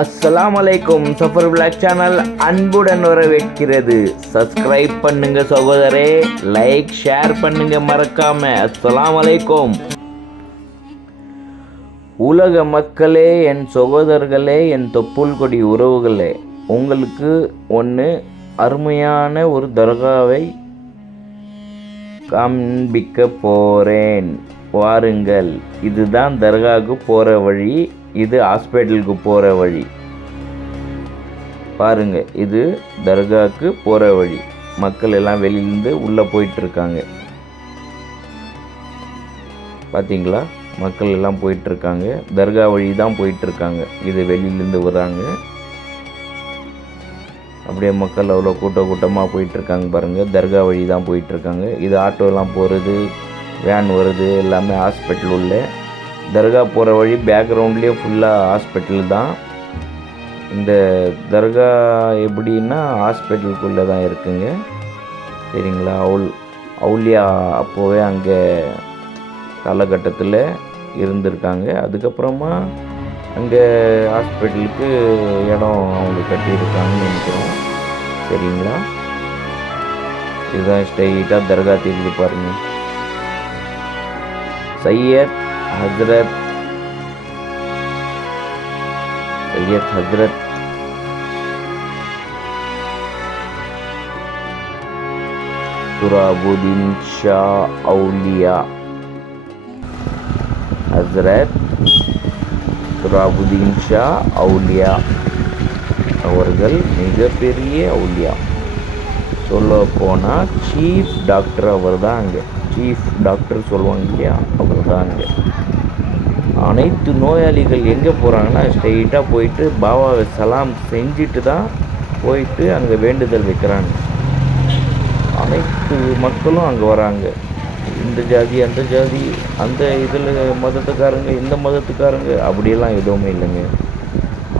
அஸ்ஸலாமு அலைக்கும். Suffer black channel அன்புடன் வரவேற்கிறது. சப்ஸ்கிரைப் பண்ணுங்க சகோதரே, லைக் ஷேர் பண்ணுங்க மறக்காம. அஸ்ஸலாமு அலைக்கும். உலக மக்களே, என் சகோதரர்களே, என் தொப்புள் கொடி உறவுகளே, உங்களுக்கு ஒன்று அருமையான ஒரு தர்காவை காண்பிக்க போகிறேன். வாருங்கள். இதுதான் தர்காவுக்கு போகிற வழி, இது ஹாஸ்பிட்டலுக்கு போகிற வழி. பாருங்க, இது தர்காவுக்கு போகிற வழி. மக்கள் எல்லாம் வெளியிலேருந்து உள்ளே போயிட்டுருக்காங்க. பார்த்தீங்களா, மக்கள் எல்லாம் போயிட்டுருக்காங்க. தர்கா வழி தான் போயிட்டுருக்காங்க. இது வெளியிலேருந்து வராங்க. அப்படியே மக்கள் அவ்வளோ கூட்டமாக போயிட்டுருக்காங்க பாருங்கள். தர்கா வழி தான் போயிட்டுருக்காங்க. இது ஆட்டோலாம் போகிறது, வேன் வருது, எல்லாமே ஹாஸ்பிட்டல் உள்ள. தர்கா போகிற வழி பேக்ரவுண்ட்லேயே ஃபுல்லாக ஹாஸ்பிட்டல் தான். இந்த தர்கா எப்படின்னா ஹாஸ்பிட்டலுக்குள்ளே தான் இருக்குங்க. சரிங்களா. அவுலியா அப்போவே அங்கே காலகட்டத்தில் இருந்திருக்காங்க. அதுக்கப்புறமா அங்கே ஹாஸ்பிட்டலுக்கு இடம் அவங்க கட்டியிருக்காங்கன்னு நினைக்கிறோம். சரிங்களா. இதுதான் ஸ்ட்ரைட்டாக தர்கா தெரியுது பாருங்கள். சையத் ஹஜ்ரத் துராபுதீன் ஷா அவுலியா, ஹஜ்ரத் துராபுதீன் ஷா அவுலியா அவர்கள் மிகப்பெரிய அவுலியா. சொல்ல போனால் சீஃப் டாக்டர் அவர் தான். அங்கே சீஃப் டாக்டர் சொல்லுவாங்க இல்லையா, அவர் தான் அங்கே. அனைத்து நோயாளிகள் எங்கே போகிறாங்கன்னா ஸ்ட்ரெயிட்டாக போயிட்டு பாபாவை சலாம் செஞ்சுட்டு தான் போயிட்டு அங்கே வேண்டுதல் வைக்கிறாங்க. அனைத்து மக்களும் அங்கே வராங்க. இந்த ஜாதி அந்த ஜாதி, அந்த இதில் மதத்துக்காரங்க, இந்த மதத்துக்காரங்க, அப்படியெல்லாம் எதுவுமே இல்லைங்க.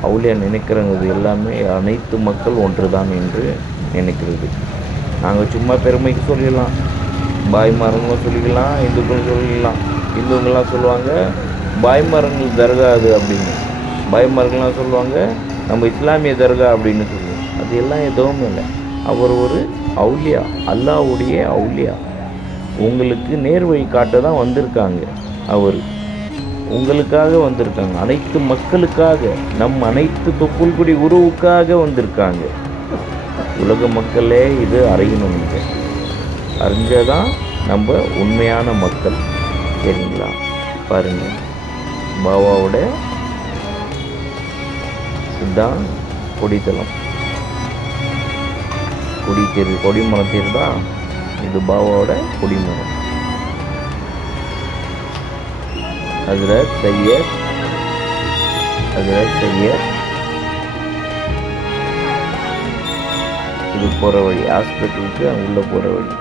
அவுலியா நினைக்கிறவங்க எல்லாமே அனைத்து மக்கள் ஒன்று தான் என்று நினைக்கிறது. நாங்கள் சும்மா பெருமைக்கு சொல்லிடலாம், பாய்மாரங்களும் சொல்லிக்கலாம், இந்துக்களும் சொல்லிக்கலாம். இந்துக்கள்லாம் சொல்லுவாங்க பாய்மாரங்கள் தர்கா அது அப்படின்னு, பாய்மார்கள்லாம் சொல்லுவாங்க நம்ம இஸ்லாமிய தர்கா அப்படின்னு சொல்லுவோம். அது எல்லாம் எதுவும் இல்லை. அவர் ஒரு அவுலியா, அல்லாஹ்வுடைய அவுலியா. உங்களுக்கு நேர்வழி காட்ட தான் வந்திருக்காங்க. அவர் உங்களுக்காக வந்திருக்காங்க, அனைத்து மக்களுக்காக, நம் அனைத்து தொப்புள் கொடி உறவுக்காக வந்திருக்காங்க. உலக மக்களே இது அறியணுங்க. அறிஞ்சாதான் நம்ம உண்மையான மக்கள். சரிங்களா. பாருங்கள், பாபாவோட இதுதான் கொடித்தலம். கொடிமரம் தெரியுதா, இது பாபாவோட கொடிமரம். ஹஜ்ரத் சையத் இது போகிற வழி, ஹாஸ்பிட்டலுக்கு உள்ளே போகிற வழி.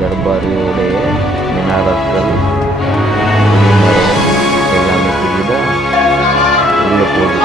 தர்பாரியுடைய மினாரங்கள் எல்லாமே தெரியுதா, உள்ள போகுது.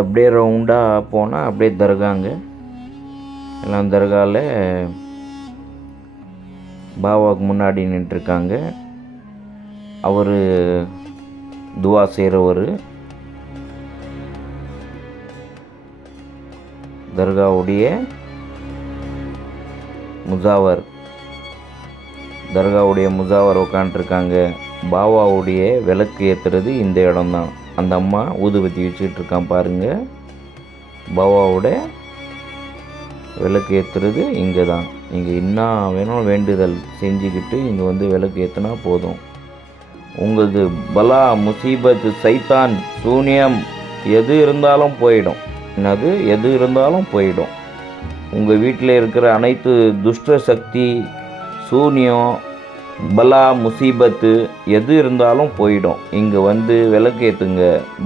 அப்படியே ரவுண்டாக போனால் அப்படியே தர்காங்க. எல்லாம் தர்காவில் பாபாவுக்கு முன்னாடி நின்றுருக்காங்க. அவர் துவா செய்கிறவர். தர்காவுடைய முசாவர் உட்காண்ட்ருக்காங்க. பாபாவுடைய விளக்கு ஏற்றுறது இந்த இடம்தான். அந்த அம்மா ஊதுபத்தி வச்சுக்கிட்டு இருக்கான் பாருங்கள். பாபாவோட விளக்கு ஏற்றுறது இங்கே தான். நீங்கள் என்ன வேணும் வேண்டுதல் செஞ்சுக்கிட்டு இங்கே வந்து விளக்கு ஏற்றுனா போதும். உங்களது பலா, முசீபத்து, சைத்தான், சூனியம் எது இருந்தாலும் போயிடும். எது இருந்தாலும் போயிடும். உங்கள் வீட்டில் இருக்கிற அனைத்து துஷ்ட சக்தி, சூனியம், பலா, முசீபத்து எது இருந்தாலும் போயிடும். இங்கே வந்து விளக்கேற்றுங்க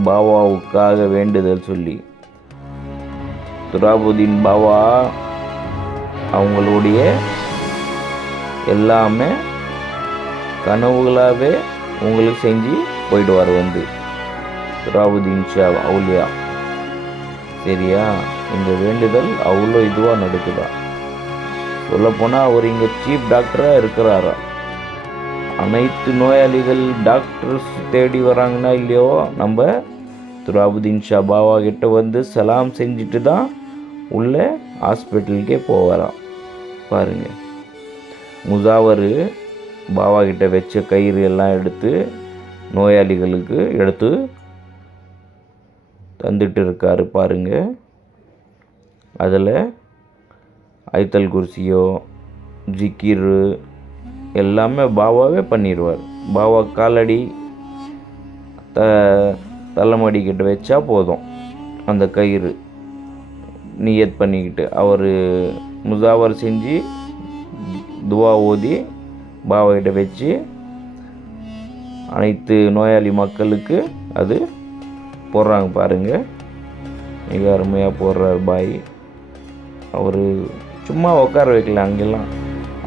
பாபாவுக்காக வேண்டுதல் சொல்லி. துராபுதீன் பாபா அவங்களுடைய எல்லாமே கனவுகளாகவே உங்களுக்கு செஞ்சு போயிடுவார். வந்து துராபுதீன் ஷா அவுலியா. சரியா? இந்த வேண்டுதல் அவ்வளோ இதுவாக நடக்குதா. சொல்லப்போனால் அவர் இங்கே சீஃப் டாக்டராக இருக்கிறாரா. அனைத்து நோயாளிகள் டாக்டர்ஸ் தேடி வராங்கன்னா இல்லையோ, நம்ம துராபுதீன் ஷா பாபா கிட்ட வந்து சலாம் செஞ்சுட்டு தான் உள்ள ஹாஸ்பிட்டலுக்கே போவாராம். பாருங்க, முசாவர் பாபா கிட்ட வச்ச கயிறு எல்லாம் எடுத்து நோயாளிகளுக்கு எடுத்து தந்துட்டு இருக்காரு பாருங்க. அதில் ஐத்தல் குர்சியோ, ஜிக்கிரு எல்லாமே பாபாவே பண்ணிடுவார். பாபா காலடி தலைமடி கிட்ட வச்சா போதும். அந்த கயிறு நியத் பண்ணிக்கிட்டு அவர் முசாவர் செஞ்சு துவா ஓதி பாபா கிட்ட வச்சு அனைத்து நோயாளி மக்களுக்கு அது போடுறாங்க பாருங்கள். மிக அருமையாக போடுறார் பாய். அவர் சும்மா உட்கார வைக்கல. அங்கெல்லாம்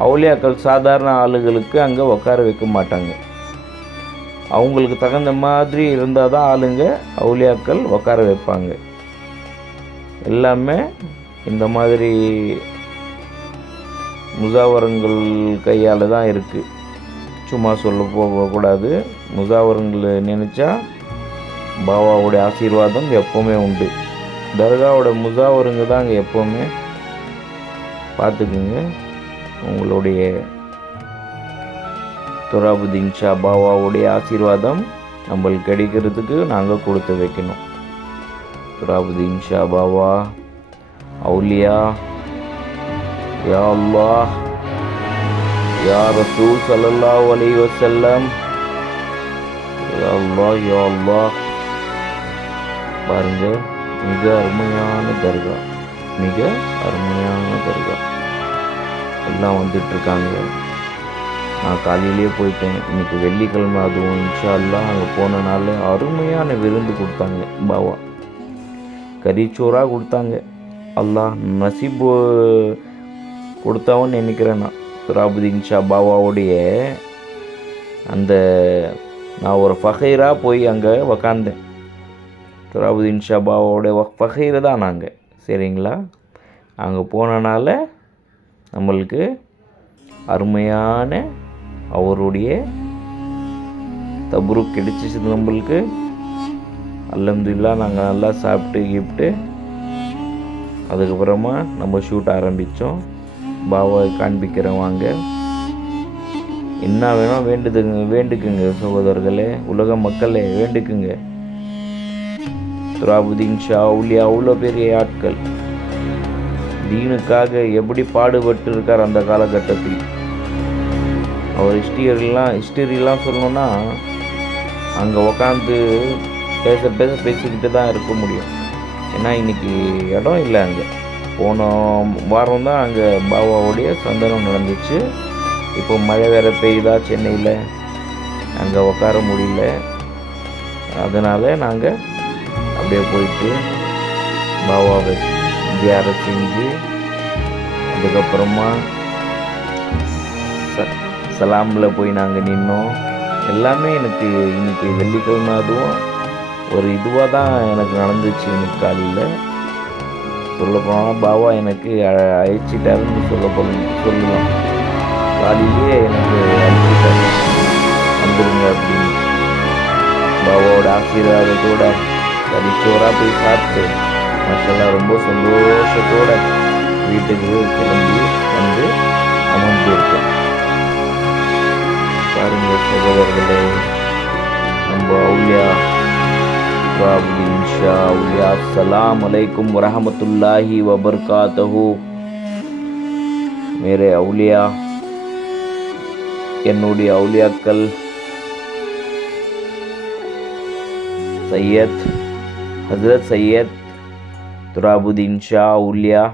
அவுலியாக்கள் சாதாரண ஆளுகளுக்கு அங்கே உட்கார வைக்க மாட்டாங்க. அவங்களுக்கு தகுந்த மாதிரி இருந்தால் தான் ஆளுங்க அவுலியாக்கள் உட்கார வைப்பாங்க. எல்லாமே இந்த மாதிரி முசாவரங்கள் கையால் தான் இருக்குது. சும்மா சொல்ல போகக்கூடாது. முசாவரங்களை நினச்சா பாபாவுடைய ஆசீர்வாதம் எப்போவுமே உண்டு. தர்காவோட முசாவருங்க தான் அங்கே எப்போவுமே. பார்த்துக்குங்க. உங்களுடைய துராபுதீன் ஷா பாபாவுடைய ஆசீர்வாதம் நம்மளுக்கு கிடைக்கிறதுக்கு நாங்கள் கொடுத்து வைக்கணும். துராபுதீன் ஷா பாபா அவுலியா, யா அல்லாஹ், யா ரசூல் ஸல்லல்லாஹு அலைஹி வஸல்லம், யா அல்லாஹ், யா அல்லாஹ். பாருங்க, மிக அருமையான தர்கா, மிக அருமையான தர்கா. எல்லாம் வந்துட்டுருக்காங்க. நான் காலையிலே போயிட்டேன். இன்றைக்கி வெள்ளிக்கிழமை, அதுவும் இன்ஷா அல்லாஹ் அங்கே போனனால அருமையான விருந்து கொடுத்தாங்க. பாபா கறிச்சோறாக கொடுத்தாங்க. அல்லாஹ் நசீபு கொடுத்தாவன்னு நினைக்கிறேன். நான் துராபுதீன் ஷா பாபாவுடைய அந்த நான் ஒரு ஃபஹீராக போய் அங்கே உக்காந்தேன். துராபுதீன் ஷா பாபாவோடைய ஃபஹீர் தான் நாங்கள். சரிங்களா? அங்கே போனனால நம்மளுக்கு அருமையான அவருடைய தப்ரூக் கிடைச்சிச்சு. நம்மளுக்கு அல்ஹம்துலில்லாஹ். நாங்கள் நல்லா சாப்பிட்டு அதுக்கப்புறமா நம்ம ஷூட் ஆரம்பித்தோம். பாபாவை காண்பிக்கிறோம் வாங்க. என்ன வேணும் வேண்டுக்குங்க சகோதரர்களே, உலக மக்களே வேண்டுக்குங்க. துராபுதீன் ஷா அவுலியா அவ்வளோ பெரிய ஆட்கள். தீனுக்காக எப்படி பாடுபட்டு இருக்கார் அந்த காலகட்டத்தில். அவர் ஹிஸ்டரிலாம் சொல்லணுன்னா அங்கே உக்காந்து பேசிக்கிட்டு தான் இருக்க முடியும். ஏன்னா இன்றைக்கி இடம் இல்லை. அங்கே போன வாரம் தான் அங்கே பாபாவுடைய சந்தனம் நடந்துச்சு. இப்போ மழை வேறு பெய்யுதா சென்னையில், அங்கே உட்கார முடியல. அதனால் நாங்கள் அப்படியே போயிட்டு பாபாவை தியானம் செஞ்சு அதுக்கப்புறமா சலாமில் போய் நாங்கள் நின்னோம். எல்லாமே எனக்கு இன்றைக்கி வெள்ளிக்கிழமை, அதுவும் ஒரு இதுவாக தான் எனக்கு நடந்துச்சு இன்னைக்கு காலையில். சொல்லப்போனால் பாபா எனக்கு அழைச்சிட்டாருன்னு சொல்லலாம். காலையிலேயே எனக்கு அழைச்சிட்டாரு, வந்துடுங்க அப்படின்னு. பாபாவோட ஆசீர்வாதத்தோட கறிச்சோறாக போய் சாப்பிட்டு மக்கள்லாம் ரொம்ப சந்தோஷத்தோட வீட்டுக்கு கிளம்பி வந்து அமர்ந்திருக்கேன். பாருங்க சகோதரர்களே, நம்ம அவுலியா துராபுதீன் ஷா அவுலியா அஸ்ஸலாமு அலைக்கும் வரஹமத்துல்லாஹி வபர்காத்தஹு. மேரே அவுலியா, என்னுடைய அவுலியாக்கள் சையத் ஹஜ்ரத் சையத் துராபுதீன் ஷா அவுலியா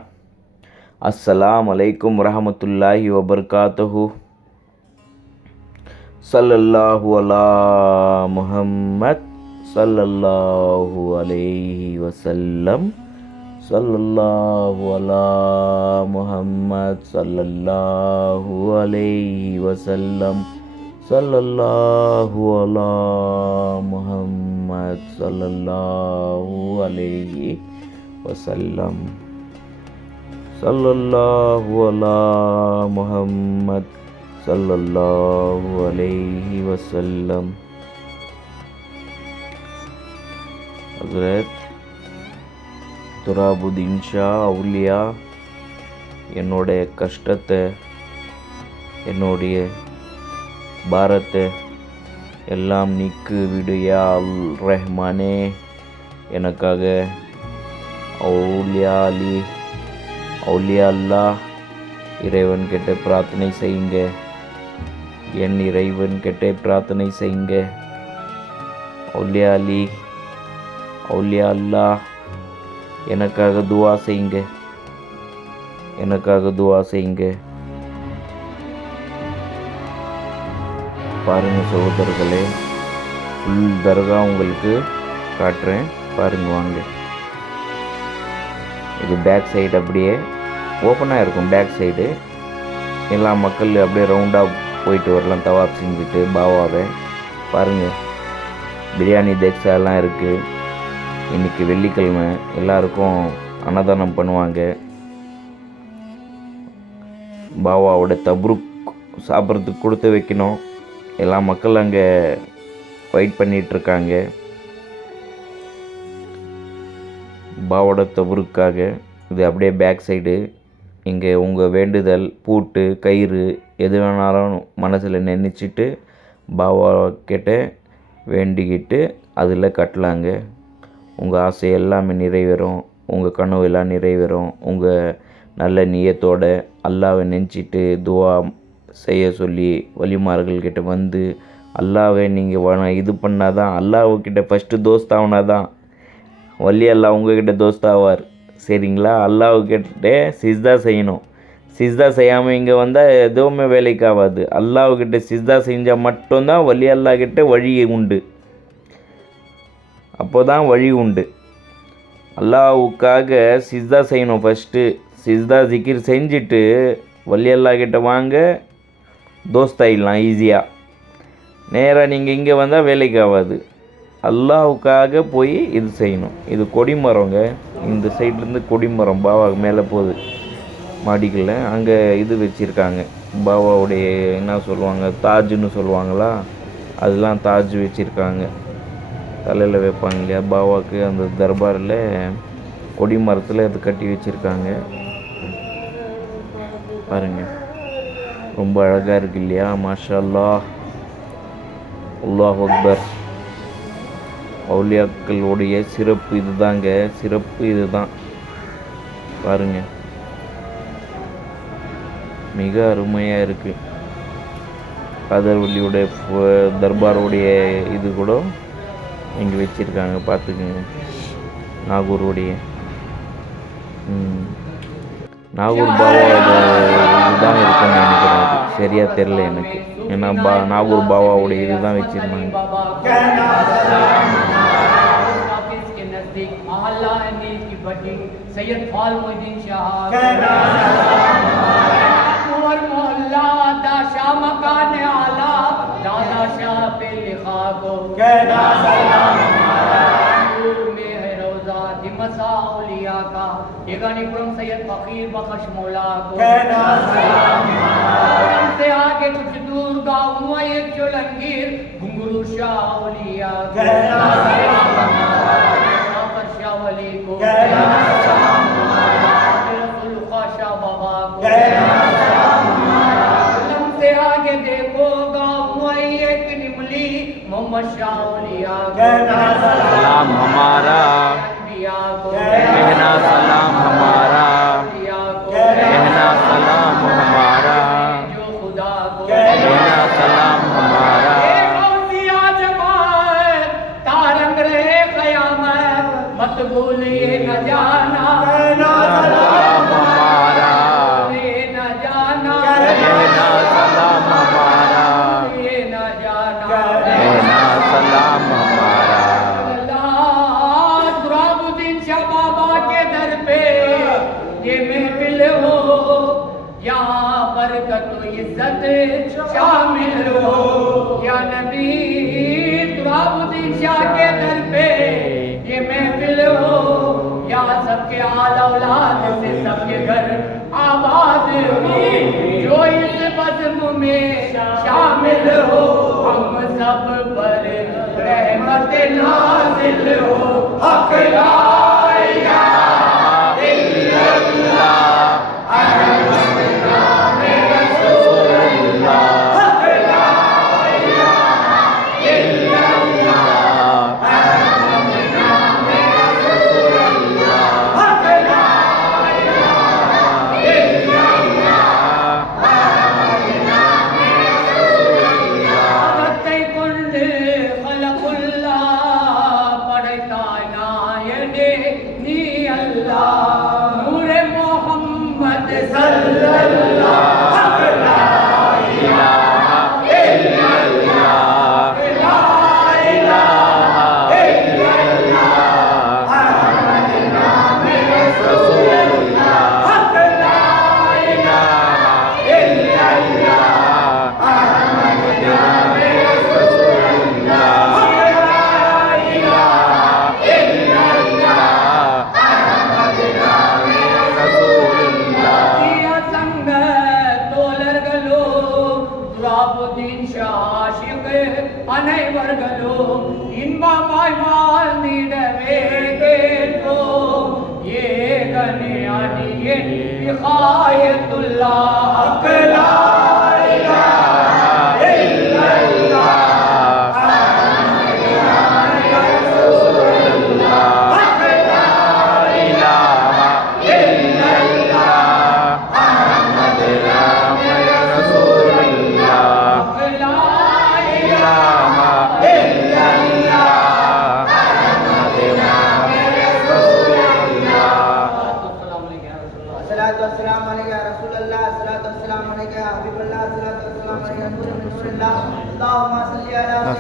அஸ்ஸலாமு அலைக்கும் வரஹமத்துல்லாஹி வபர்காத்தஹு. ஸல்லல்லாஹு அலா முஹம்மத் ஸல்லல்லாஹு அலைஹி வஸல்லம். ஸல்லல்லாஹு அலா முஹம்மத் ஸல்லல்லாஹு அலைஹி வஸல்லம். ஸல்லல்லாஹு அலா முஹம்மத் ஸல்லல்லாஹு அலைஹி வஸல்லம். ஸல்லல்லாஹு அலா முஹம்மத் ஸல்லல்லாஹு அலைஹி வஸல்லம். ஹஜ்ரத் துராபுதீன் ஷா அவுலியா என்னுடைய கஷ்டத்தை, என்னுடைய பாரத்தை எல்லாம் நீக்கு விடு யா அல் ரஹ்மானே. எனக்காக அவுலியா அலி, அவுலியா அல்லாஹ் இறைவன் கிட்ட பிரார்த்தனை செய்யுங்க. என் இறைவன் கிட்ட பிரார்த்தனை செய்யுங்க. அவுலியா அலி, அவுலியா அல்லாஹ் எனக்காக துவா செய்யுங்க, எனக்காக துவா செய்யுங்க. பாருங்கள் சகோதரர்களே, ஃபுல் தர்கா உங்களுக்கு காட்டுறேன், பாருங்க வாங்க. இது பேக் சைடு அப்படியே ஓப்பனாக இருக்கும். பேக் சைடு எல்லா மக்கள் அப்படியே ரவுண்டாக போயிட்டு வரலாம், தவாப் செஞ்சுட்டு பாபாவை. பாருங்கள், பிரியாணி தேக்ஸாலாம் இருக்குது. இன்றைக்கி வெள்ளிக்கிழமை, எல்லாருக்கும் அன்னதானம் பண்ணுவாங்க. பாபாவோட தப்ருக் சாப்பிட்றதுக்கு கொடுத்து வைக்கணும். எல்லா மக்கள் அங்கே வெயிட் பண்ணிகிட்ருக்காங்க பாபாவோட தப்ருக்காக. இது அப்படியே பேக் சைடு. இங்கே உங்கள் வேண்டுதல், பூட்டு, கயிறு எது வேணாலும் மனசில் நினச்சிட்டு பாபா கிட்ட வேண்டிக்கிட்டு அதில் கட்டலாங்க. உங்கள் ஆசை எல்லாமே நிறைவேறும், உங்கள் கனவு எல்லாம் நிறைவேறும். உங்கள் நல்ல நியத்தோட அல்லாவை நினச்சிட்டு துவா செய்ய சொல்லி வலிமார்கள்கிட்ட வந்து அல்லாவை நீங்கள் இது பண்ணால் தான், அல்லாஹ்கிட்ட ஃபஸ்ட்டு தோஸ்தாவினா தான் வலி அல்லாஹ் உங்ககிட்ட தோஸ்தாவார். சரிங்களா? அல்லாஹ்கிட்ட சிஸ்தா செய்யணும். சிஸ்தா செய்யாமல் இங்கே வந்தால் எதுவுமே வேலைக்கு ஆகாது. அல்லாஹ்கிட்ட சிஸ்தா செஞ்சால் மட்டும்தான் வலி அல்லாஹ்கிட்ட வழி உண்டு. அப்போ தான் வழி உண்டு. அல்லாஹ்வுக்காக சிஸ்தா செய்யணும் ஃபஸ்ட்டு. சிஸ்தா ஜிக்கிர் செஞ்சுட்டு வலி அல்லாஹ்கிட்ட வாங்க, தோஸ்தாயிடலாம் ஈஸியாக. நேராக நீங்கள் இங்கே வந்தால் வேலைக்கு ஆகாது. அல்லாஹ்வுக்காக போய் இது செய்யணும். இது கொடிமரங்க, இந்த சைட்லேருந்து கொடிமரம் பாபா மேலே போகுது மாடிகளில். அங்கே இது வச்சுருக்காங்க, பாபாவுடைய என்ன சொல்லுவாங்க, தாஜ்னு சொல்லுவாங்களா, அதெல்லாம் தாஜ் வச்சுருக்காங்க, தலையில் வைப்பாங்க இல்லையா பாபாவுக்கு. அந்த தர்பாரில் கொடிமரத்தில் அது கட்டி வச்சுருக்காங்க. பாருங்கள், ரொம்ப அழகாக இருக்கு இல்லையா? மாஷா அல்லாஹ், அல்லாஹ் அக்பர். அவுலியாக்களுடைய சிறப்பு இதுதாங்க, சிறப்பு இதுதான். பாருங்கள், மிக அருமையாக இருக்குது. கதர்வலியுடைய தர்பாருடைய இது கூட இங்கே வச்சுருக்காங்க, பார்த்துக்குங்க. நாகூருடைய நாகூர் பாபா இதுதான் இருக்குன்னு நினைக்கிறேன். அது சரியாக தெரில எனக்கு, ஏன்னா நாகூர் பாபாவுடைய இதுதான் வச்சுருந்தாங்க. दादा शाह पे लिखा को गिलानी पुरम सैयद फकीर बख्श मौला को कहना सलाम से आगे कुछ दूर गाँव हुआ एक चोलंगीर घुंगरू शाह औलिया कहना सलाम शाह वली को कहना सलाम रसूल ख्वाजा बाबा को कहना सलाम से आगे देखो गाँव हुआ एक निमली मोहम्मद शाह औलिया कहना सलाम हमारा कहना सलाम हमारा कहना सलाम हमारा जो खुदा को कहना सलाम हमारा तारंग रहे कयामत मत भूलिए न जाना कहना सलाम हमारा न जाना कहना सलाम हमारा न जाना कहना सलाम हमारा बाबा के दर पे ये महफिल हो यहाँ बरकत इज्जत शामिल हो या नबी तुराबुद्दीन शाह के दर पे ये महफिल हो यहाँ सबके आल औलाद से सबके घर आबाद हो जो इस बज़्म में शामिल हो हम सब पर रहमत नाज़िल हो हक ला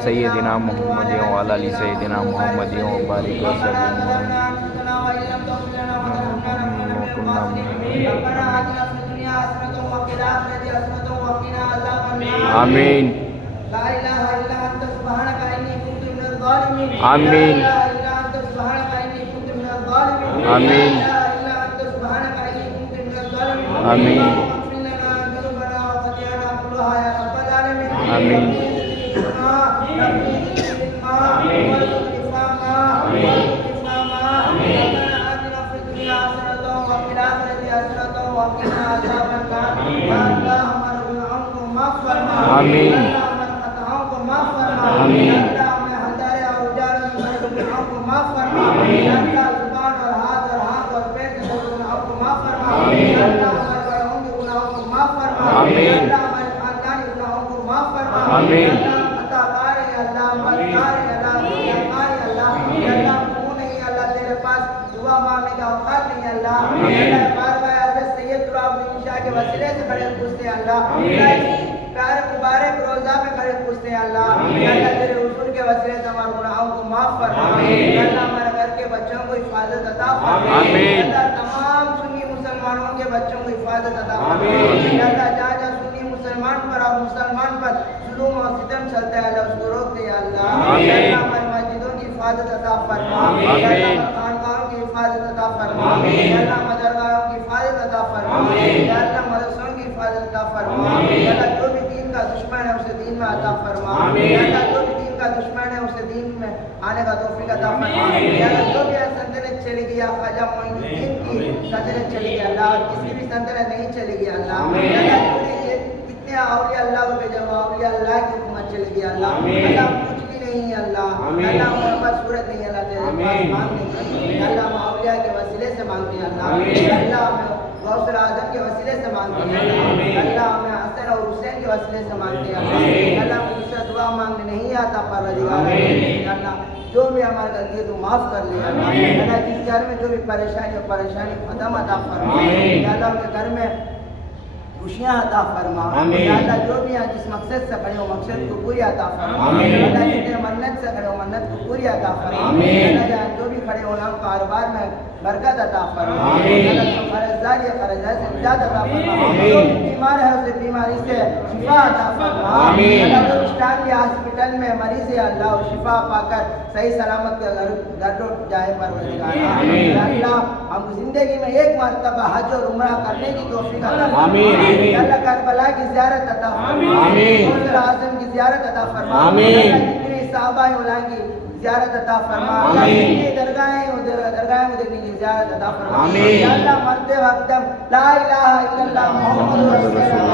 सैयदना मोहम्मद वाला अली सैयदना मोहम्मद बारिक आमीन आमीन आमीन आमीन आमीन आमीन आमीन प्यारे मुबारक रोजा में खड़े पूछते हैं अल्लाह अल्लाह तेरे हुजूर के वसीले से हमारे गुनाहों को माफ फरमा अल्लाह हमारे घर के बच्चों को हिफाजत अता फरमा अल्लाह तमाम सुन्नी मुसलमानों के बच्चों को हिफाजत अता फरमा अल्लाह जहाँ जहाँ सुन्नी मुसलमान पर और मुसलमान पर जुल्म और सितम चलता है अल्लाह उसको रोक दे अल्लाह हमारी मस्जिदों की हिफाजत अता फरमा खानकाहों की हिफाजत अता फरमा। या अल्लाह मदरगाहों की हिफाजत अता फरमा। या अल्लाह मदरसों की हिफाजत अता फरमा। या अल्लाह जो भी दीन का दुश्मन है उसे दीन में अता फरमा। या अल्लाह जो भी दीन का दुश्मन है उसे दीन में आने का तौफीक अता फरमा। या अल्लाह जो भी सल्तनत चलेगी या ख्वाजा मोइनुद्दीन की सल्तनत चलेगी अल्लाह, किसी भी सल्तनत नहीं चलेगी अल्लाह। या अल्लाह कितने औलिया अल्लाह को भेजा, औलिया अल्लाह की हुकूमत चलेगी अल्लाह। अल्लाह कुछ भी नहीं है अल्लाह। अल्लाह हमारे पास सूरत नहीं है अल्लाह, तेरे पास मांगने की अल्लाह हम औलिया के वसीले से मांगते हैं अल्लाह। अल्लाह हमें गौसुल आजम के वसीले से मांगते हैं अल्लाह। हमें हसन और हुसैन के वसीले से मांगते हैं अल्लाह। मुझसे दुआ मांगने नहीं आता परवरदिगार अल्लाह, जो भी हमारी गलती है तो माफ़ कर ले अल्लाह। जिस घर में जो भी परेशानी खत्म अता फरमा अल्लाह, उनके घर में खुशियाँ अता फरमा। अल्लाह जो भी यहाँ जिस मकसद से खड़े हो मकसद को पूरी अता फरमा। अल्लाह जितने मन्नत से खड़े हो मन्नत को पूरी अता फरमा। अल्लाह जो भी खड़े हो ना कारोबार में बरकत अता फरमा। अल्लाह जो कर्जदार या कर्जदार से निजात अता फरमा। जो बीमार है उसे बीमारी से शिफा अता फरमा। अल्लाह जो स्टान या हॉस्पिटल में मरीज है अल्लाह शिफा पाकर सही सलामत के घर लौट जाए परवरदिगार अल्लाह। हम जिंदगी में एक मरतबा हज और उम्रा करने की तौफीक अता फरमा। अल्लाह करबला की ज़ियारत अता फरमा। गौसुल आज़म की ज़ियारत अता फरमा। जितने सहाबा उला की ज़ियारत अता फरमा। जितनी दरगाहें देखने की ज़ियारत अता फरमा। अल्लाह मरते वक्त ला इलाहा इल्लल्लाह मुहम्मदुर रसूलुल्लाह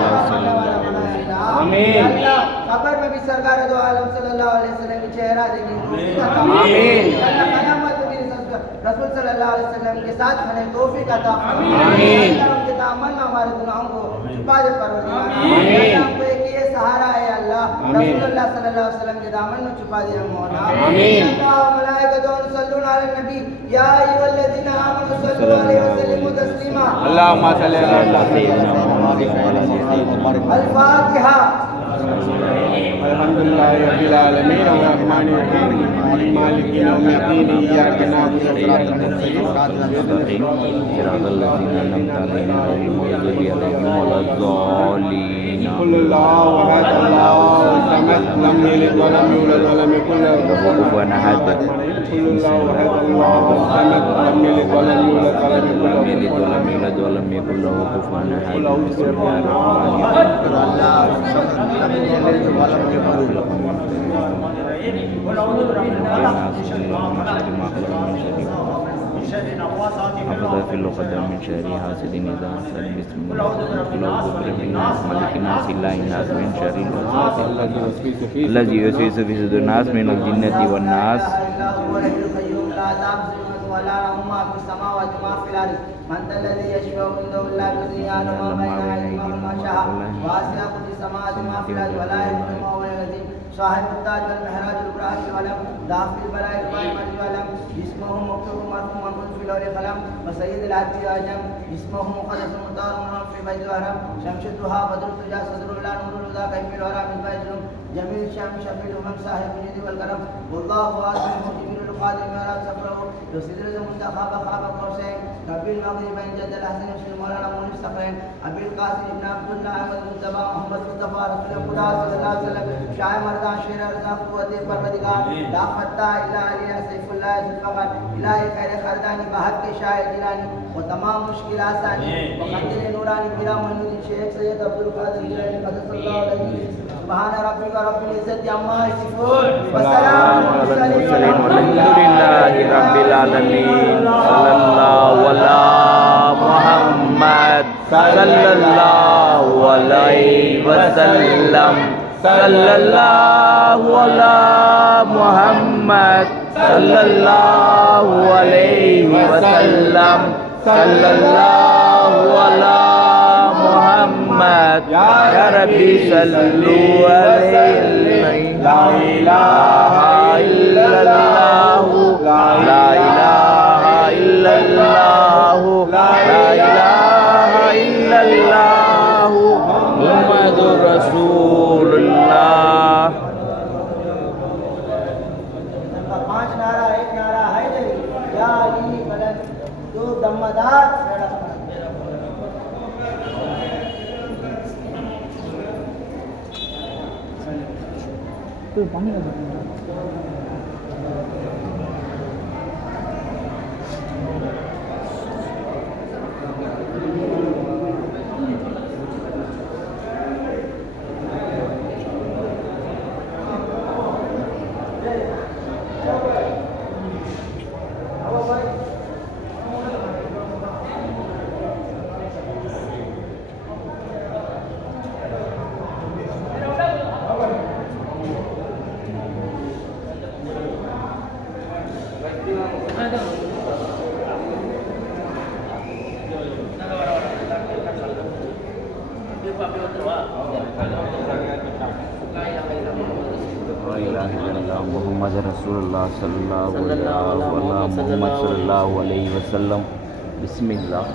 अल्लाह कब्र में भी सरकार दो आलम सल्लल्लाहु अलैहि वसल्लम की चेहरा देखने की तौफीक अता फरमा। अल्लाह क़यामत में भी रसूल सल्लल्लाहु अलैहि वसल्लम के साथ खड़े तौफीक अता फरमा। अल्लाह उनके दामन में हमारे गुनाहों को छुपा दे परवरदिगार अल्लाह। हमको एक ये सहारा है अल्लाह, रसूलुल्लाह सल्लल्लाहु अलैहि वसल्लम के दामन में छुपा दे मौला। अल्लाह मलाइकतु यसल्लूना अलन नबी या अय्युहल्लज़ीना आमनू सल्लु अलैहि व सल्लिमू तस्लीमा। अल्लाहुम्मा सल्लि अला सय्यिदिना अल-फातिहा। अल्हम्दुलिल्लाहि रब्बिल आलमीन अर्रहमानिर रहीम मालिकि यौमिद्दीन इय्याका नअबुदु व इय्याका नस्तईन सिरातल लज़ीना अनअमता अलैहिम गैरिल मग़ज़ूबि अलैहिम वलद्दालीन। कुल अल्लाहु अहद अल्लाहु समद लम यलिद व लम यूलद व लम यकुल लहु कुफुवन अहद। कुल अल्लाहु अहद अल्लाहु समद लम यलिद व लम यूलद व लम यकुल लहु कुफुवन अहद। أفضل في اللقد من شر حاسد إذا حسد. بسم الله الرحمن الناس مالك الناس إله الناس من شر الوسواس الذي يوسوس في صدور الناس من الجنة والناس. من ذا الذي يشفع عنده إلا بإذنه يعلم ما بين أيديهم وما شاء واسع كل السماوات وما في الأرض ولا يؤوده حفظهما العظيم. صاحب التاج والمهراج البراق والعلم داخل البلاء القائم والعلم اسمه مكتوب مرفوع منقول في لوح القلم وسيد العبد الأعجم اسمه مقدس مطهر منور في بيت الحرم شمس الضحى بدر الدجى صدر الله نور الهدى كيف الورى من بيت الأم جميل الشام شفيع الأمم صاحب الجود والكرم والله واسع جبريل القادم يرى سفره يسدر المنتخب خاب قوسين أبي المغرب بين جد الحسن يسلم مولانا مولى الصقرين أبي القاسم ابن عبد الله أحمد المصطفى محمد مصطفى رسول الله صلى الله عليه وسلم شاع مردان شير رضا قوة پروردگار لا فتح إلا علي سيف الله ذوالفقار إلهي خير خردانی بحق شاہ جیلانی و تمام مشکل آسانی وقدر نورانی میرا محمود شیخ سید عبدالقادر جیلانی قدس اللہ علیہ سبحان ربک رب العزت عما یصفون وسلام علی المرسلین والحمد لله رب العالمين. صلى الله على محمد صلى الله عليه وسلم. صلى الله على محمد صلى الله عليه وسلم. صلى الله على محمد يا ربي صلوا عليه. لا إله إلا الله لا إله إلا الله لا إله إلا الله محمد رسول الله. पांच नारा एक नारा है या अली मदद दो दमदार पानी का मोहम्मद रसूलुल्लाह सल्लल्लाहु अलैहि वसल्लम। बिस्मिल्लाह।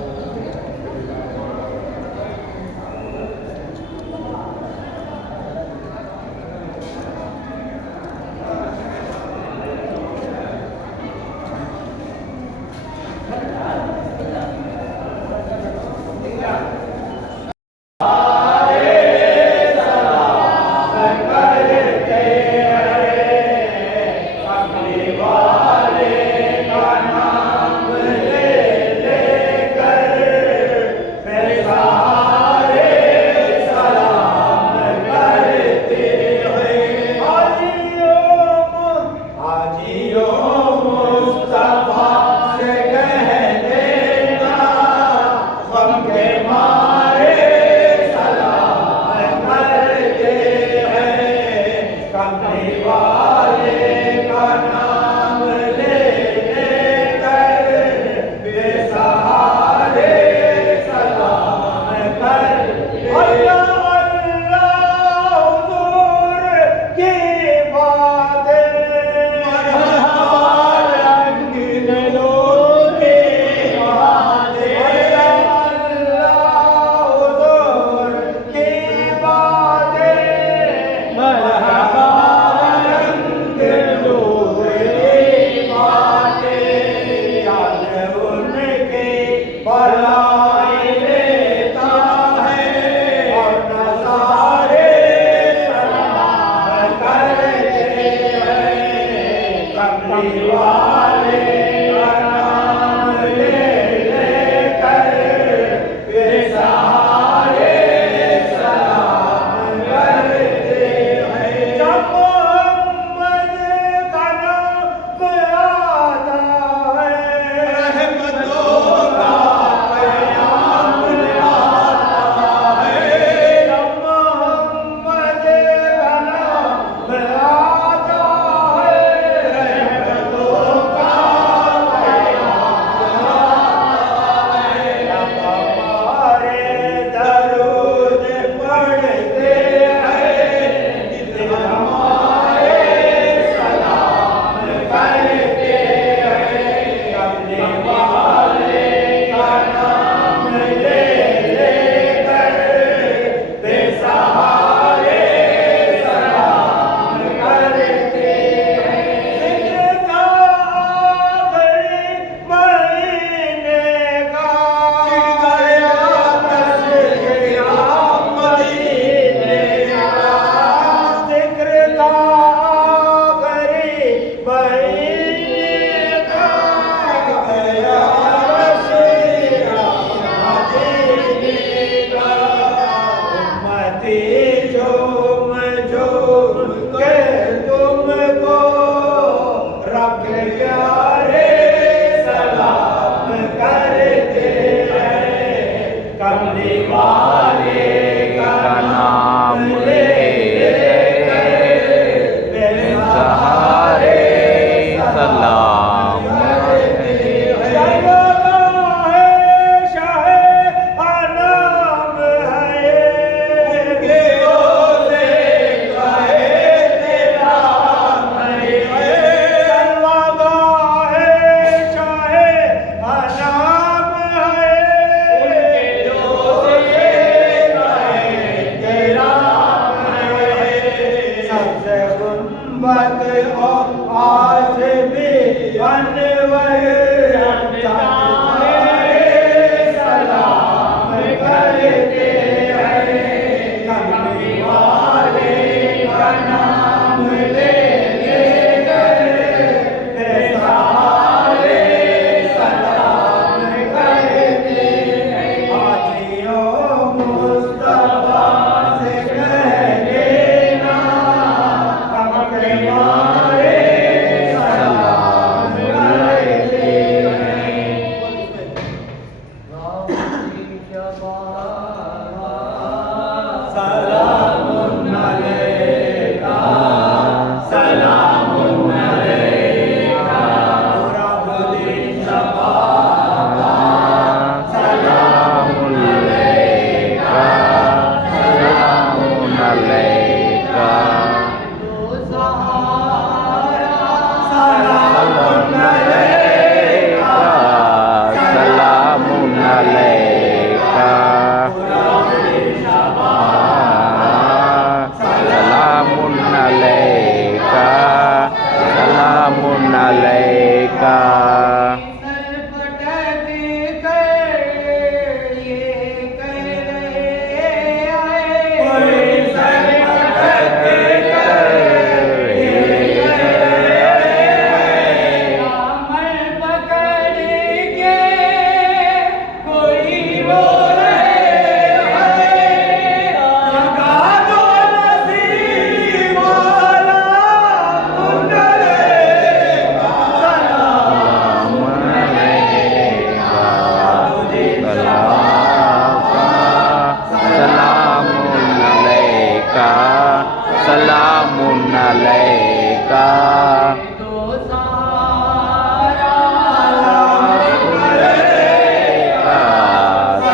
दो सहारा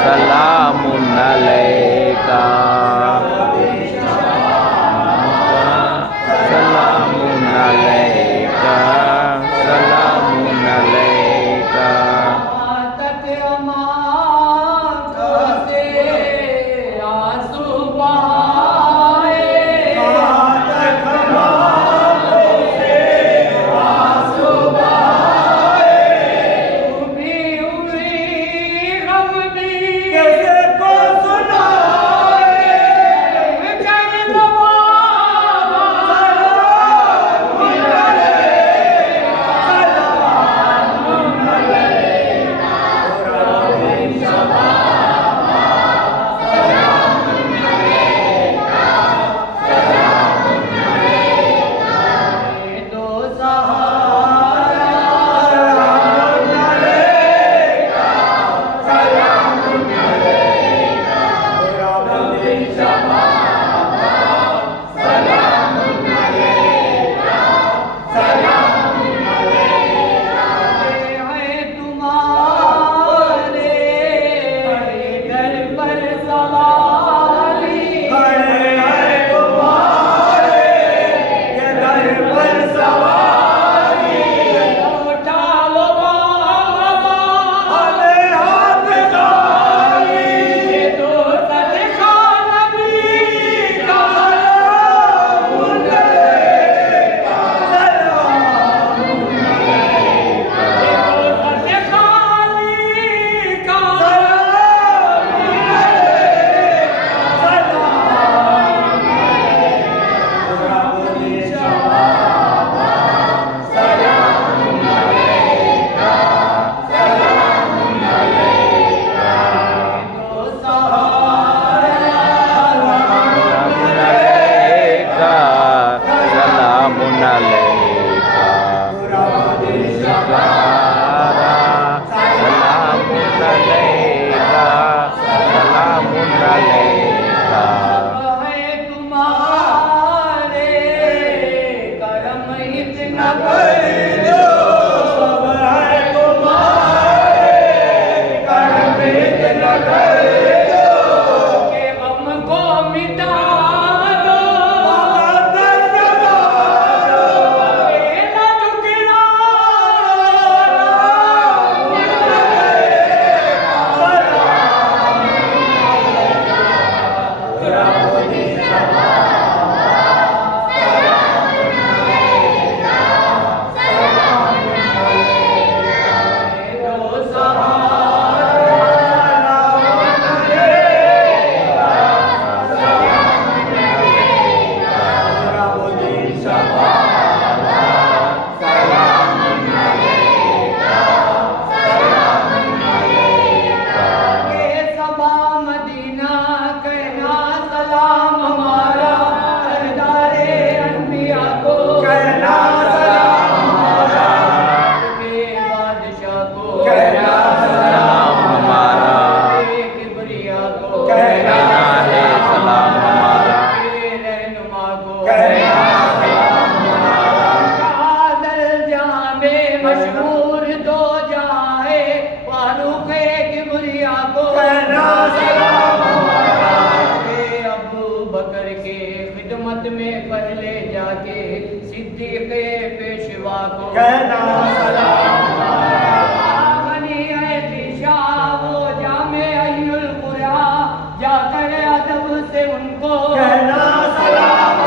सलामुन अलैका सलामुन अलैका सलामुन अलैका तक आंखों से आंसू बहाए भी हुई गम भी दो हैं तुम्हारे घर पर सवारी उठाओ दो सदका नबी का सलामुन अलैका सलामुन अलैका सलामुन अलैका है तुम्हारे करम इतना कर दो के गम को मिटा दो के न झुकना दो के सबा मदीना कहना सलाम हमारा सरदारे अनबिया को कहना सलाम हमारा के बादशाह को कहना सलाम हमारा के किबरिया को कहना है सलाम हमारा के रहनुमा को कहना सलाम हमारा दल जामे मशहूर दो जाए फारूक किबरिया को कहना सलाम हमारा के अबू बकर के खिदमत में पहले जाके सिद्दीक पेशवा को कहना सलाम गनी ऐशा वो जामे अय्युल कुरा जाकर अदब से उनको कहना सलाम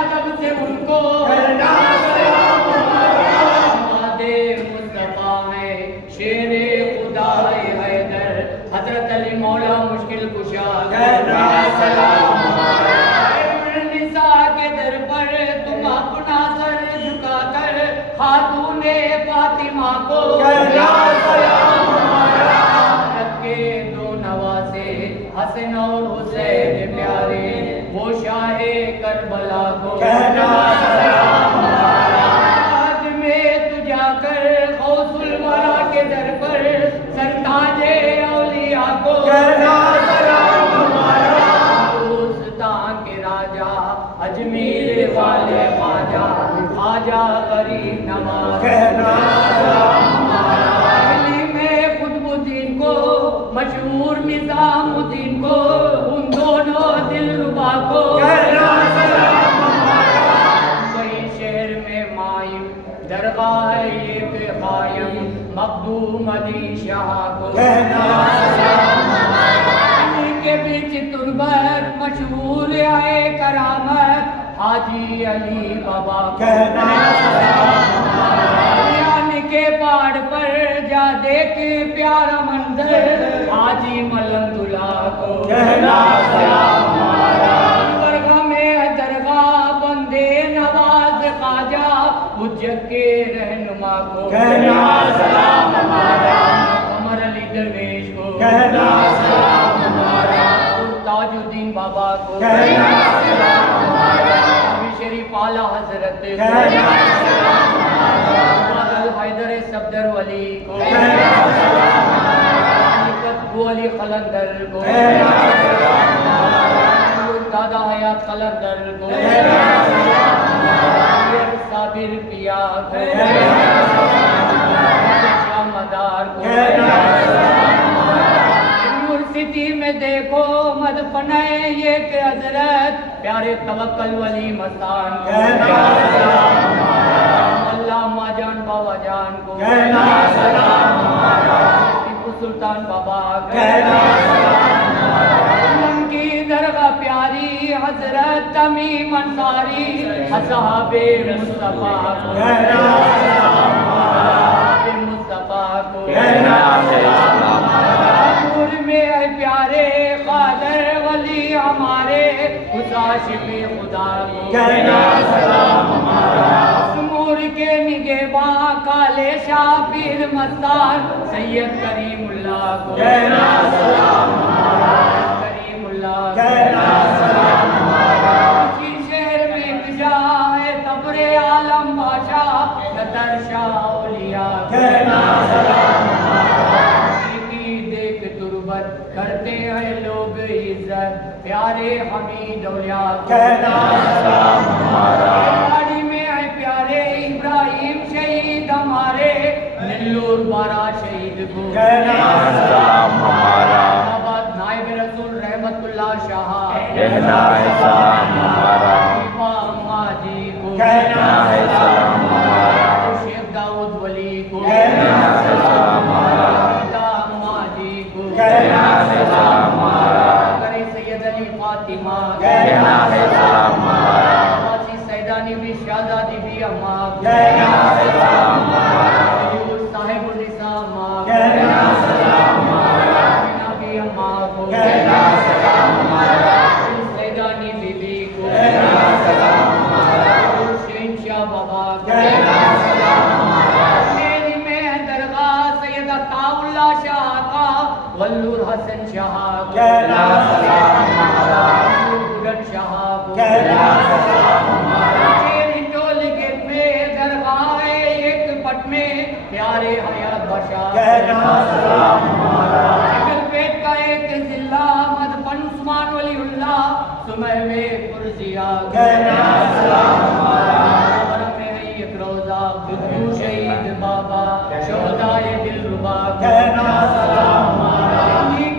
अदब से उनको कहना सलाम मादे मुस्तफा है शेरे खुदा है हैदर हजरत अली मौला मुश्किल कुशा कहना सलाम निसा के दर पर तुम अपना सर झुकाकर खातूने फातिमा को कहना सलाम के दो नवासे हसन और हुसैन प्यारे वो शाहे करबला को कहना सलाम आज में तू जाकर गौसुल वरा के दर पर सरताजे औलिया को कहना सलाम दोस्तां के राजा अजमेर वाले ख्वाजा ख्वाजा गरीब नवाज दिल्ली में कुतुबुद्दीन को मशहूर निजामुद्दीन को उन दोनों दिलरुबा को कई शहर में मायूं दरगाह एक कायम मखदूम अली शाह को के बीच तुरबत मशहूर आए करामत हाजी अली बाबा के पहाड़ पर जा देख प्यारा मंजर हाजी मलंदुल्ला को दरगाह में दरगाह बंदे नवाज ख्वाजा हुज्जत के रहनुमा को कमर अली दरवेश को ताजुद्दीन बाबा को शरीफ आला हजरत हैदर सफदर वली को अली खलंदर को दादा हयात खलंदर को साबिर पिया को शामदार को यूनिवर्सिटी में देखो मद पने ये के हजरत प्यारे तवक्कल वली मस्तान को अल्लाह माजान बाबा जान को टीपू सुल्तान बाबा उनकी दरगाह प्यारी हजरत तमीम अंसारी असहाबे मुस्तफा को मुस्तफा को में प्यारे कादर वली हमारे खुदाशिफे खुदा को समूर के निगेबा काले शाह पीर मस्तान सैयद करीमुल्लाह को करीमुल्लाह शहर में जाए तबरे आलम बादशाह नदर शाह औलिया करते हैं लोग इज्जत प्यारे हमीद औलिया गाड़ी में है प्यारे इब्राहिम शहीद हमारे निल्लूर बारा शहीद को नायब रसूल रहमतुल्लाह शाह अम्मा जी को शेख दाऊद वली को सैयद अली फातिमा सैदानी भी शाहजादी भी अम्मा साहिब निसामा भी अम्मा को सैदानी बीबी को शहनशाह बाबा मेरी में दरगाह सैयद अताउल्लाह शाह का वल्लूर हसन शाह गुडन शाह टोल के पे दरगाह एक पट में प्यारे हयात बशा पेट का एक जिला मदफन उस्मान वलीउल्लाह सुमह में कुर्सिया एक रोजा शहीद बाबा शोदाए दिलरुबा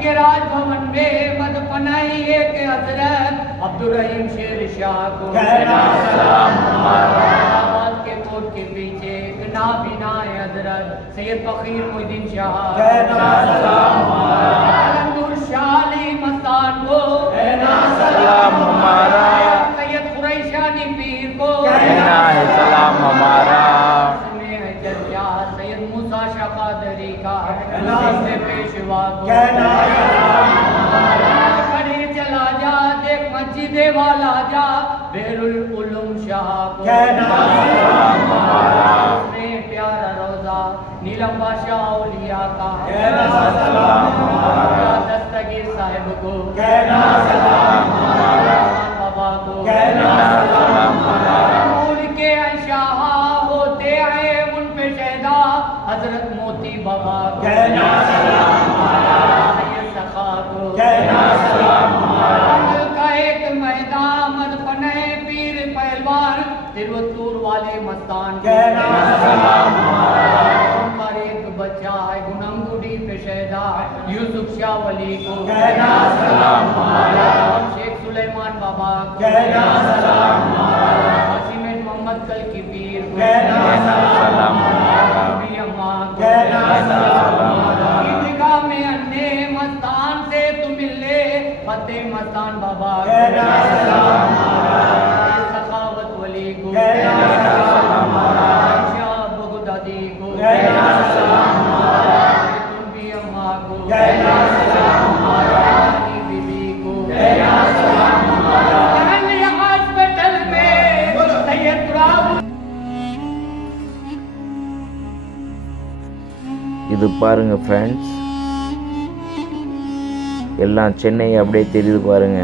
के राजभवन में मद पनाई एक हजरत अब्दुर्रहीम शेर शाह को इलाहाबाद के कोर्ट के पीछे नाबिना हजरत सैयद फकीर मोइनुद्दीन शाह अलंदुर शाह अली मस्तान को सलाम हमारा सैयद कुरैशानी पीर को सलाम हमारा सैयद मूसा शाह कादरी का पेशवा को खड़ी चला जा देख मस्जिद वाला जा बेरुल उलूम शाह को प्यारा रोजा नीलम बादशाह औलिया का दस्तगीर साहिब को बाबा को के शाह होते आए उन पे शहदा हजरत मोती बाबा सखा को का एक मैदान मद पने पीर पहलवान तिरुवत्तूर वाले मस्तान कहना सलाम उनका एक बच्चा है गुनंगुडी पेशेदा यूसुफ शाह वली को कहना सलाम शेख सुलेमान बाबा को कहना सलाम हसीमेन मोहम्मद कल की पीर को कहना सलाम नबी अम्मा को कहना सलाम ईदगाह में अन्ने मस्तान से तुम मिले फतेह मस्तान बाबा को कहना सलाम सखावत वली को कहना सलाम शाह बगदादी को कहना सलाम तुम अम्मा को कहना सलाम रानी बीबी को कहना सलाम हॉस्पिटल में सैयद तुराब இது பாருங்க ஃப்ரெண்ட்ஸ், எல்லாம் சென்னை அப்படியே தெரியுது பாருங்க.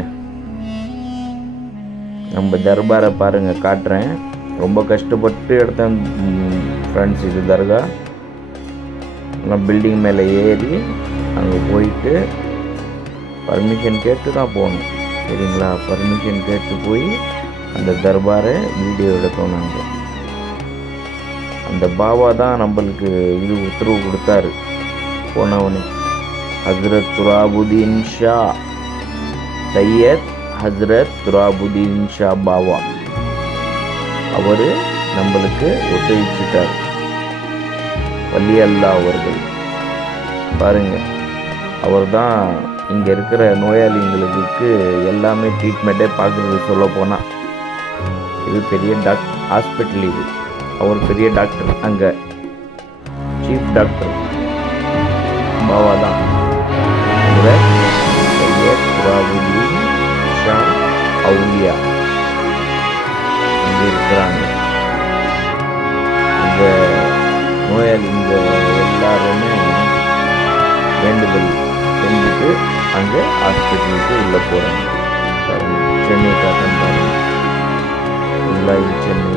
நம்ம தர்பாரை பாருங்க, காட்டுறேன். ரொம்ப கஷ்டப்பட்டு எடுத்தேன் ஃப்ரெண்ட்ஸ். இது தர்கா. நான் பில்டிங் மேலே ஏறி அங்கே போயிட்டு பர்மிஷன் கேட்டு தான் போகணும், சரிங்களா? பர்மிஷன் கேட்டு போய் அந்த தர்பாரை வீடியோ எடுத்தோம் நாங்கள். அந்த பாபா தான் நம்மளுக்கு இது உத்தரவு கொடுத்தாரு போனவனே. ஹஸ்ரத் துராபுதீன் ஷா, சையத் ஹஸ்ரத் துராபுதீன் ஷா பாபா அவர் நம்மளுக்கு ஒத்துழைச்சிட்டார். வலி அல்லாஹ் அவர்கள் பாருங்க, அவர் தான் இங்கே இருக்கிற நோயாளிங்களுக்கு எல்லாமே ட்ரீட்மெண்ட்டே பார்க்குறது சொல்ல போனால். இது பெரிய ஹாஸ்பிட்டல். இது அவர் பெரிய டாக்டர், அங்கே சீஃப் டாக்டர் பாபா தான். சையத் துராபுதீன் ஷா அவுலியா அங்கே இருக்கிறாங்க. இந்த நோயாளி இங்கே எல்லாருமே வேண்டுதல் செஞ்சுட்டு அங்கே ஹாஸ்பிட்டலுக்கு உள்ளே போகிறாங்க. சென்னை காட்டன் பாருங்க, ஃபுல்லாக இது சென்னை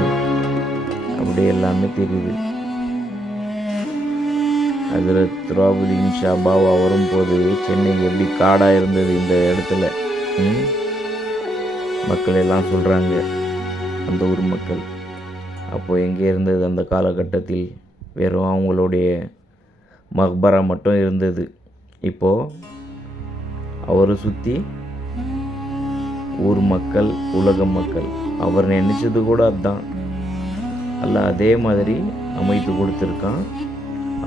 அப்படியே எல்லாமே தெரியுது. ஹஸ்ரத் துராபுதீன் ஷா பாபா வரும்போது சென்னை எப்படி காடாக இருந்தது இந்த இடத்துல. மக்கள் எல்லாம் சொல்கிறாங்க, அந்த ஊர் மக்கள். அப்போது எங்கே இருந்தது அந்த காலகட்டத்தில்? வெறும் அவங்களுடைய மக்பரா மட்டும் இருந்தது. இப்போது அவரை சுற்றி ஊர் மக்கள், உலக மக்கள். அவர் நினச்சது கூட அதுதான். அல்ல அதே மாதிரி அமைத்து கொடுத்துருக்கான்.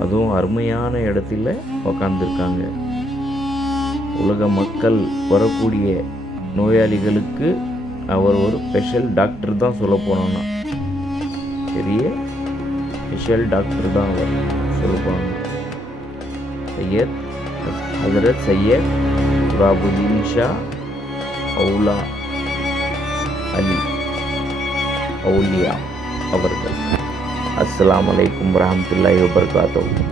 அதுவும் அருமையான இடத்துல உக்காந்துருக்காங்க. உலக மக்கள் வரக்கூடிய நோயாளிகளுக்கு அவர் ஒரு ஸ்பெஷல் டாக்டர் தான் சொல்ல போனோம்னா. பெரிய ஸ்பெஷல் டாக்டர் தான் அவர் சொல்ல போனோம். சையத் ஹஜரத் சையத் துராபுதீன் ஷா அவுலா அலி அவுலியா அவர்கள். அஸ்ஸலாமு அலைக்கும் வரஹ்மத்துல்லாஹி வபரகாத்துஹு.